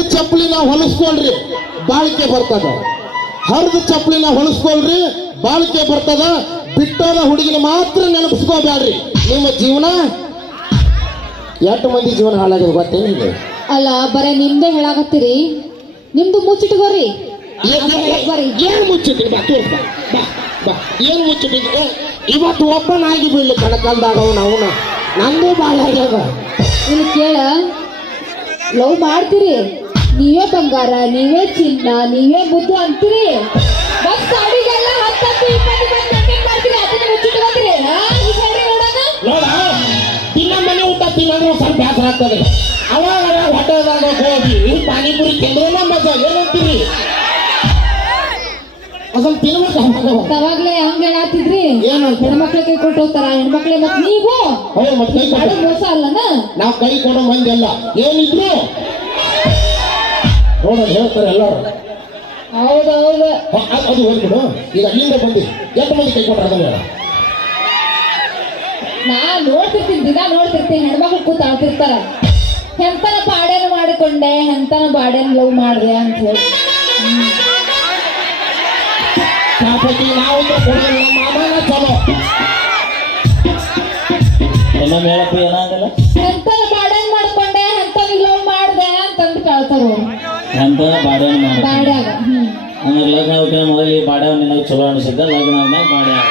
ಹರಿದ ಚಪ್ಪಲಿನ ಹೊಲಿಸ್ಕೊಳ್ರಿ ಬಾಳಿಕೆ ಬರ್ತದ. ಹರಿದ ಚಪ್ಪಲಿನ ಹೊಲಿಸ್ಕೊಳ್ರಿ ಬಾಳಿಕೆ ಬರ್ತದ. ಬಿಟ್ಟೋದ ಹುಡುಗಿನ ಮಾತ್ರ ನೆನಪಿಸ್ಕೋಬ್ಯಾಡ್ರಿ. ನಿಮ್ಮ ಜೀವನ ಎಷ್ಟು ಮಂದಿ ಜೀವನ ಹಾಳಾಗಿದೆ ಗೊತ್ತೇನಿದೆ? ಅಲ್ಲ ಬರೇ ನಿಮ್ದೇ ಹೇಳಾಕತ್ತೀರಿ. ನಿಮ್ದು ಮುಚ್ಚಿಟ್ಕೋರಿ. ಏನ್ ಮುಚ್ಚಿಟ್ರಿ? ಏನ್ ಮುಚ್ಚಿಟ್ಟಿದ್ರು? ಇವತ್ತು ಒಬ್ಬನಾಗಿ ಬೀಳ್ಲಿ ಕಣಕಲ್ದಾಗ ಅವನ ನಂದು ಬಾಳ ಆಗ್ಯಾವ. ಇಲ್ಲಿ ಕೇಳ, ಲವ್ ಮಾಡ್ತೀರಿ, ನೀವೇ ಬಂಗಾರ, ನೀವೇ ಚಿನ್ನ, ನೀವೇ ಮುದ್ದು ಅಂತೀರಿ. ಬಸ್ ಗಾಡಿಗೆಲ್ಲ 10-20 ಮಾಡ್ತೀರಿ, ಅದನ್ನ ಮುಚ್ಚಿಟ್ಕೋತೀರಿ. ನೋಡ, ತಿನ್ನ ಮನೆ ಊಟ ತಿನ್ನೋದ್ರೆ ಸ್ವಲ್ಪ ಬೇಸರ ಆಗ್ತದೆ. ಅವಾಗ ಹೊಟ್ಟೆದಾಗ ಹೋಗಿ ಪಾನಿಪುರಿ ತಿಂದ್ರೆ ಮಜಾ. ಏನಂತೀರಿ? ಸ್ವಲ್ಪ ತಿನ್ಬೇಕು. ಅವಾಗ್ಲೇ ಹಂಗ ಹೇಳಾತಿದ್ರಿ. ಏನು ಹೆಣ್ಮಕ್ಳ ಕೈ ಕೊಟ್ಟು ಹೋಗ್ತಾರ, ಹೆಣ್ಮಕ್ಳೆ ಮತ್ ನೀವು ಮೋಸ ಅಲ್ಲನ? ನಾವ್ ಕೈ ಕೊಡೋ ಮಂದಿ ಅಲ್ಲ. ಏನಿದ್ರು ನೋಡ ಹೇಳ್ತಾರೆ ಎಲ್ಲರೂ. ಹೌದೌದು, ಅದು ಹೋಗ್ಬಿಡು. ಈಗ ಅಲ್ಲಿಂದ ಬಂದಿ ಎಷ್ಟು ಮಂದಿ ಕೈ ಕೊಟ್ರ ಅದನ್ನ ಹೇಳ. ನಾ ನೋಡ್ತಿರ್ತೀನಿ, ದಿನ ನೋಡ್ತಿರ್ತೀನಿ, ಹೆಣ್ಮಕ್ಳು ಕೂತ್ ಆಡ್ತಿರ್ತಾರ. ಎಂತನ ಬಾಡ್ಯಾನ ಮಾಡಿಕೊಂಡೆ, ಎಂತನ ಬಾಡ್ಯಾನ ಲವ್ ಮಾಡಿದೆ ಅಂತ ಹೇಳಿ. ನಾವು ಮಾಮನ ಚಲೋ ಇನ್ನೊಮ್ಮೆ ಹೇಳಪ್ಪ, ಏನಾಗಲ್ಲ. ಎಂತನ ಬಾಡ್ಯಾನ ಮಾಡ್ಕೊಂಡೆ, ಎಂತನ ಲವ್ ಮಾಡಿದೆ ಅಂತಂದು ಕೇಳ್ತಾರ. ಎಂತ ಬಾಡ್ಯಾನ ಮಾಡಿ ಬಾಡ್ಯಾಗ ಅಂದ್ರೆ ಲಗ್ನ ಹೋಗ್ತಾನೆ ಮೊದಲು ಈ ಬಾಡ್ಯಾವ ನಿನಗೆ ಚಲೋ ಅನಿಸಿದ್ದ, ಲಗ್ನ ಆದ್ಮೇಲೆ ಬಾಡ್ಯಾವ.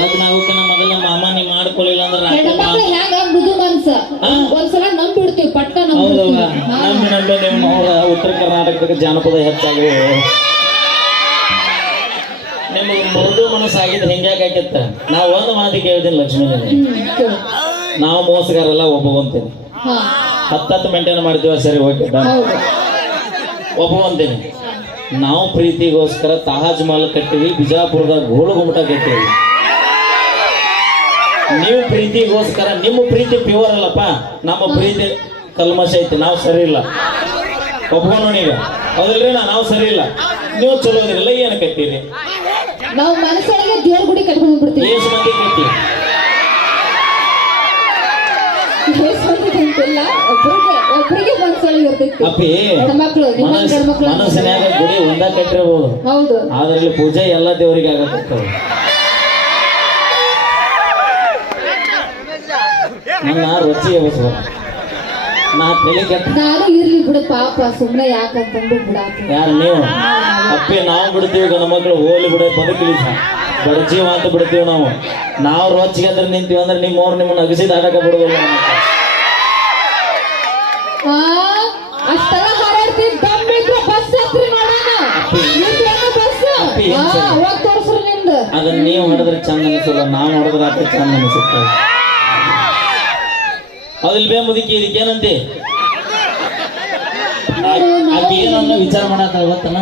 ಲಗ್ನ ಆಗೋಕೆ ಮೊದಲ ಮಾಮ ನೀ ಮಾಡ್ಕೊಳ್ಳಿಲ್ಲ ಅಂದ್ರೆ ಹೆಣ್ಮಕ್ಳು ಹ್ಯಾಂಗ ಮೃದು ಮನ್ಸ, ಒಂದ್ಸಲ ನಂಬಿಡ್ತೀವಿ ಪಟ್ಟ. ನಂಬಿ ನಿಮ್ಮ ಉತ್ತರ ಕರ್ನಾಟಕದ ಜಾನಪದ ಹೆಚ್ಚಾಗಿ ನಿಮಗೆ ಮೃದು ಮನಸ್ಸಾಗಿದ್ರೆ ಹಿಂಗ್ಯಾಕಾಕಿತ್ತ. ನಾವು ಒಂದು ಮಾತು ಕೇಳ್ತೀನಿ ಲಕ್ಷ್ಮೀ, ನಾವು ಮೋಸಗಾರಲ್ಲ ಒಬ್ಬವಂತೀನಿ. 10 ಮೇಂಟೈನ್ ಮಾಡ್ತೀವ, ಸರಿ ಓಕೆ ಒಬ್ಬವಂತೀನಿ. ನಾವು ಪ್ರೀತಿಗೋಸ್ಕರ ತಾಜ್ ಮಹಲ್ ಕಟ್ಟಿವಿ, ಬಿಜಾಪುರದಾಗ ಗೋಳು ಗುಮ್ಮಟ ಕಟ್ಟಿವಿ. ನೀವು ಪ್ರೀತಿಗೋಸ್ಕರ, ನಿಮ್ಮ ಪ್ರೀತಿ ಪ್ಯೂರ್ ಅಲ್ಲಪ್ಪ, ನಮ್ಮ ಪ್ರೀತಿ ಕಲ್ಮಶ ಐತಿ. ನಾವು ಸರಿ ಇಲ್ಲ, ಒಪ್ಕೊಂಡು ಈಗ ಹೌದಿಲ್ರಿ? ನಾವು ಸರಿ ಇಲ್ಲ, ನೀವು ಚಲೋ ಅದಿರಲ್ಲ. ಏನು ಕಟ್ಟಿರಿ? ನಾವು ಮನಸ್ಸೊಳಗೆ ದೇವ್ರ ಗುಡಿ ಕಟ್ಕೊಂಡು ಬಿಡ್ತೀವಿ. ಎಷ್ಟು ಮಂದಿ ಕಟ್ಟಿ? ಒಬ್ಬರಿಗೆ ಮನಸ್ಸೊಳಗೆ ಇರ್ತೈತಿ. ಅಪ್ಪಿ ಹೆಣ್ಮಕ್ಳು ಮನಸ್ಸಿನಾಗ ಗುಡಿ ಒಂದ ಕಟ್ಟಿರ್ಬೋದು, ಹೌದು. ಆದ್ರಲ್ಲಿ ಪೂಜೆ ಎಲ್ಲ ದೇವರಿಗೆ ಆಗತ್ತೆ. ನನ್ನ ರುಚಿ ಎಬಸ್ಬ ನಾ ತಲೆ ಕೆಟ್ಟ. ನಾನು ಇರ್ಲಿ ಬಿಡು ಪಾಪ, ಸುಮ್ಮನೆ ಯಾಕಂತಂದು ಬಿಡಾಕ. ಯಾರು ನೀವು? ಅಪ್ಪಿ ನಾವು ಬಿಡ್ತೀವಿ, ಗಂಡ ಮಕ್ಳು ಹೋಲಿ ಬಿಡ ಬದುಕಲಿ ಬಡ ಜೀವ ಅಂತ ಬಿಡ್ತೀವಿ ನಾವು. ನಾವು ರೊಚ್ಚಿಗೆ ಅಂದ್ರೆ ನಿಂತೀವಿ ಅಂದ್ರೆ ನಿಮ್ಮವ್ರು ನಿಮ್ಮನ್ನ ಅಗಸಿದ ಆಡಕ ಬಿಡುದಿಲ್ಲ. ಅಷ್ಟೆಲ್ಲ ಹಾರಾಡ್ತೀವಿ, ದಮ್ಮಿದ್ರು ಬಸ್ ಹತ್ರಿ ಮಾಡೋಣ. ಬಸ್ ತೋರಿಸ್ರಿ ನಿಮ್ದು. ಅದನ್ನ ನೀವು ಹೊಡೆದ್ರೆ ಚಂದ ಅನಿಸಲ್ಲ, ನಾವು ಹೊಡೆದ್ರೆ ಅಷ್ಟೇ ಚಂದ ಅನಿಸುತ್ತೆ. ಅದಿಲ್ ಬೇ ಮುದುಕಿ, ಇದಕ್ಕೇನಂತೆ? ಆಕೆ ಏನನ್ನ ವಿಚಾರ ಮಾಡತ್ತಾಳ ಗೊತ್ತನ?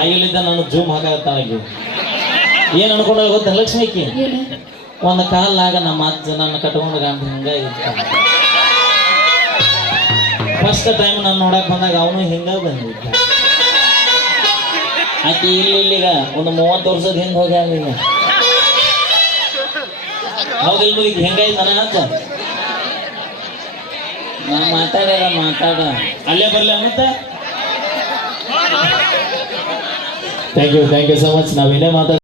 ಆಗಿಲ್ಲಿದ್ದ ನಾನು ಜೂಮ್ ಹಾಕಾಗತ್ತಾಳ. ಆಗಿ ಏನ್ ಅನ್ಕೊಂಡಾಗ ಗೊತ್ತ ಲಕ್ಷ್ಮಿಕಿ? ಒಂದು ಕಾಲಾಗ ನಮ್ಮ ಅಜ್ಜ ನನ್ನ ಕಟ್ಕೊಂಡು ಗಂಡ ಹಿಂಗಾಗಿತ್ತ. ಫಸ್ಟ್ ಟೈಮ್ ನಾನು ನೋಡಕ್ ಬಂದಾಗ ಅವನು ಹಿಂಗ ಬಂದಿದ್ದ. ಆಕೆ ಇಲ್ಲಿಗ ಒಂದು 30 ವರ್ಷದ ಹಿಂದೆ ಹೋಗಿ ಈಗ ಹೌದಿಲ್ ಮುದುಕಿ ಹಿಂಗಾಯ್ತು ನನ್ನ ಅಜ್ಜ. ನಾ ಮಾತಾಡ ಅಲ್ಲೇ ಬರ್ಲಿ ಮತ್ತೆ. Thank you so much. ನಾವೇನೇ ಮಾತಾಡ